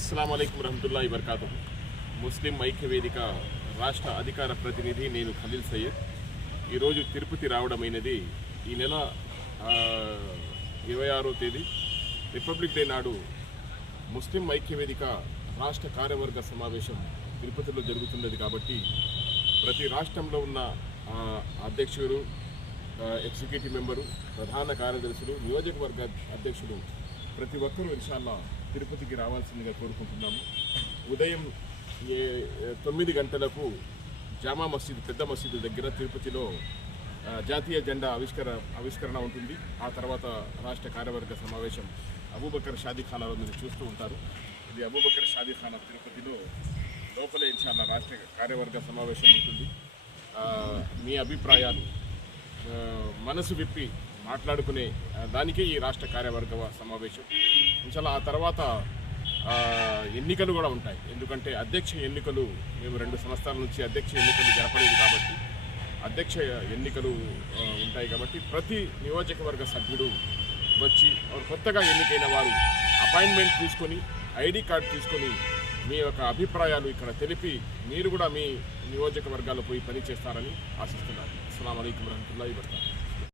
అస్సలం అయికం రహమతుల్లా వరకాతు ముస్లిం ఐక్య వేదిక రాష్ట్ర అధికార ప్రతినిధి నేను ఖలీల్ సయ్యద్. ఈరోజు తిరుపతి రావడమైనది ఈ నెల ఇరవై ఆరో తేదీ. రిపబ్లిక్ డే నాడు ముస్లిం ఐక్య వేదిక రాష్ట్ర కార్యవర్గ సమావేశం తిరుపతిలో జరుగుతున్నది కాబట్టి ప్రతి రాష్ట్రంలో ఉన్న అధ్యక్షుడు ఎగ్జిక్యూటివ్ మెంబరు ప్రధాన కార్యదర్శులు నియోజకవర్గ అధ్యక్షుడు ప్రతి ఒక్కరూ ఇన్షాల్లా తిరుపతికి రావాల్సిందిగా కోరుకుంటున్నాము. ఉదయం ఏ తొమ్మిది గంటలకు జామా మసీద్ పెద్ద మసీదు దగ్గర తిరుపతిలో జాతీయ జెండా ఆవిష్కర ఆవిష్కరణ ఉంటుంది. ఆ తర్వాత రాష్ట్ర కార్యవర్గ సమావేశం అబూబకర్ షాదీఖానాలో మీరు చూస్తూ ఉంటారు. ఇది అబూబకర్ షాదీఖానా తిరుపతిలో లోపలే ఇన్షాల్లా రాష్ట్ర కార్యవర్గ సమావేశం ఉంటుంది. మీ అభిప్రాయాలు మనసు విప్పి మాట్లాడుకునే దానికే ఈ రాష్ట్ర కార్యవర్గ సమావేశం. ఇన్షాల్లా ఆ తర్వాత ఎన్నికలు కూడా ఉంటాయి. ఎందుకంటే అధ్యక్ష ఎన్నికలు మేము రెండు సంవత్సరాల నుంచి అధ్యక్ష ఎన్నికలు జరపలేదు కాబట్టి అధ్యక్ష ఎన్నికలు ఉంటాయి కాబట్టి ప్రతి నియోజకవర్గ సభ్యుడు వచ్చి కొత్తగా ఎన్నికైన వారు అపాయింట్మెంట్ తీసుకొని ఐడి కార్డు తీసుకొని మీ యొక్క అభిప్రాయాలు ఇక్కడ తెలిపి మీరు కూడా మీ నియోజకవర్గాల్లో పోయి పనిచేస్తారని ఆశిస్తున్నారు అస్సలం అయికం వరహతుల్లా